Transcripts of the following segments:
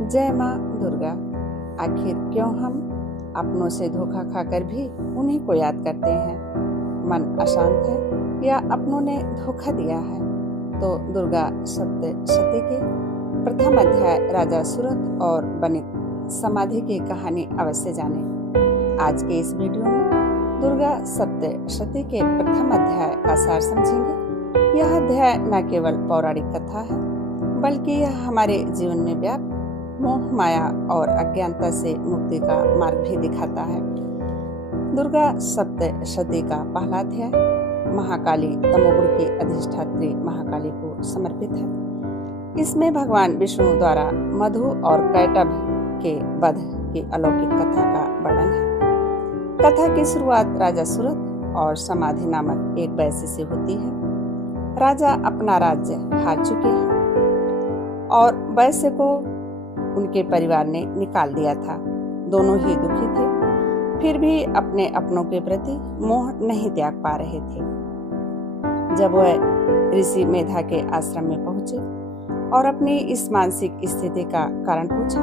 जय माँ दुर्गा। आखिर क्यों हम अपनों से धोखा खाकर भी उन्हीं को याद करते हैं? मन अशांत है या अपनों ने धोखा दिया है? तो दुर्गा सप्तशती के प्रथम अध्याय राजा सूरत और बनित समाधि की कहानी अवश्य जानें। आज के इस वीडियो में दुर्गा सप्तशती के प्रथम अध्याय का सार समझेंगे। यह अध्याय न केवल पौराणिक कथा है, बल्कि यह हमारे जीवन में व्याप्त मोह माया और अज्ञानता से मुक्ति का मार्ग भी दिखाता है। दुर्गा सप्तशती का पहला अध्याय महाकाली तमोगुण की अधिष्ठात्री महाकाली को समर्पित है। इसमें भगवान विष्णु द्वारा मधु और कैटभ के वध की अलौकिक कथा का वर्णन है। कथा की शुरुआत राजा सूरत और समाधि नामक एक वैश्य से होती है। राजा अपना राज्य हार चुके हैं और वैश्य को उनके परिवार ने निकाल दिया था। दोनों ही दुखी थे, फिर भी अपने अपनों के प्रति मोह नहीं त्याग पा रहे थे। जब वह ऋषि मेधा के आश्रम में पहुंचे और अपनी इस मानसिक स्थिति का कारण पूछा,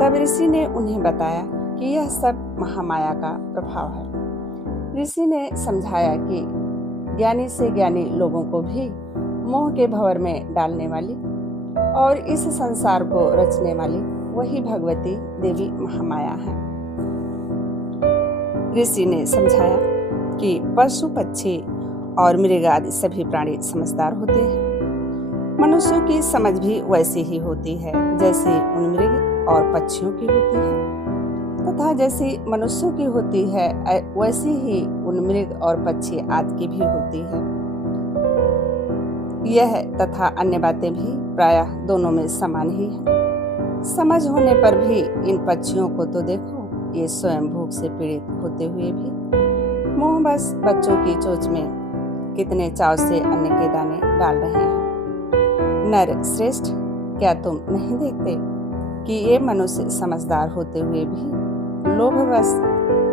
तब ऋषि ने उन्हें बताया कि यह सब महामाया का प्रभाव है। ऋषि ने समझाया कि ज्ञानी से ज्ञानी लोगों को भी मोह के भंवर में डालने वाली और इस संसार को रचने वाली वही भगवती देवी महामाया है। ऋषि ने समझाया कि पशु पक्षी और मृग आदि सभी प्राणी समझदार होते हैं। मनुष्यों की समझ भी वैसी ही होती है जैसी उन मृग और पक्षियों की होती है, तथा जैसी मनुष्यों की होती है वैसी ही उन मृग और पक्षी आदि की भी होती है। यह तथा अन्य बातें भी प्रायः दोनों में समान ही है। समझ होने पर भी इन पक्षियों को तो देखो, ये स्वयं भूख से पीड़ित होते हुए भी मोहबस बच्चों की चोंच में कितने चाव से अन्न के दाने डाल रहे हैं। नर श्रेष्ठ, क्या तुम नहीं देखते कि ये मनुष्य समझदार होते हुए भी लोभवश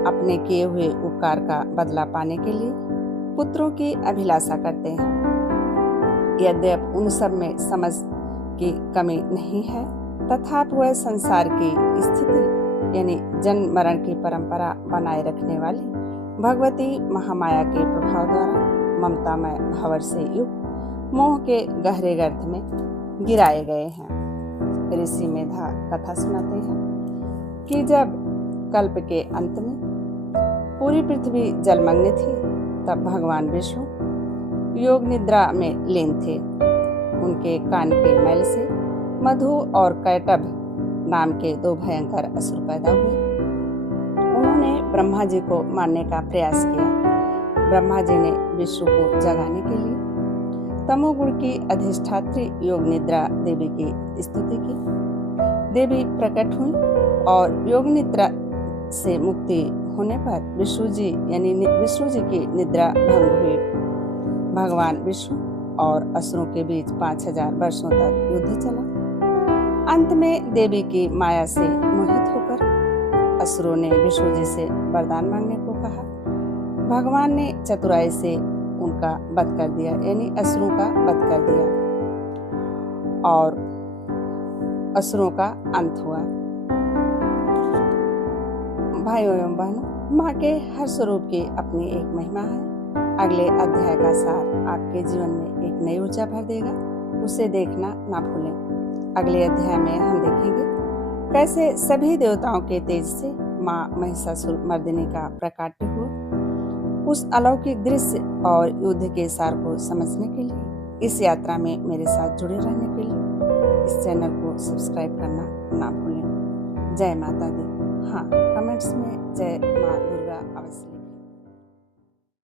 अपने किए हुए उपकार का बदला पाने के लिए पुत्रों की अभिलाषा करते हैं। यद्यपि उन सब में समझ की कमी नहीं है, तथापि वह संसार की स्थिति यानी जन्म मरण की परंपरा बनाए रखने वाली भगवती महामाया के प्रभाव द्वारा ममतामय भंवर से युक्त मोह के गहरे गर्त में गिराए गए हैं। ऋषि मेधा कथा सुनाते हैं कि जब कल्प के अंत में पूरी पृथ्वी जलमग्न थी, तब भगवान विष्णु योग निद्रा में लीन थे। उनके कान के मैल से मधु और कैटभ नाम के दो भयंकर असुर पैदा हुए। उन्होंने ब्रह्मा जी को मारने का प्रयास किया। ब्रह्मा जी ने विष्णु को जगाने के लिए तमोगुण की अधिष्ठात्री योग निद्रा देवी की स्तुति की। देवी प्रकट हुई और योग निद्रा से मुक्ति होने पर विष्णु जी की निद्रा भंग हुई। भगवान विष्णु और असुरों के बीच 5000 वर्षों तक युद्ध चला। अंत में देवी की माया से मोहित होकर असुरों ने विष्णु जी से वरदान मांगने को कहा। भगवान ने चतुराई से उनका वध कर दिया, यानी असुरों का वध कर दिया और असुरों का अंत हुआ। भाइयों एवं बहनों, माँ के हर स्वरूप की अपनी एक महिमा है। अगले अध्याय का सार आपके जीवन में एक नई ऊर्जा भर देगा। उसे देखना ना भूलें। अगले अध्याय में हम देखेंगे कैसे सभी देवताओं के तेज से माँ महिषासुर मर्दिनी का प्राकट्य हुआ। उस अलौकिक दृश्य और युद्ध के सार को समझने के लिए इस यात्रा में मेरे साथ जुड़े रहने के लिए इस चैनल को सब्सक्राइब करना ना भूलें। जय माता दी। हाँ, कमेंट्स में जय माँ दुर्गा अवश्य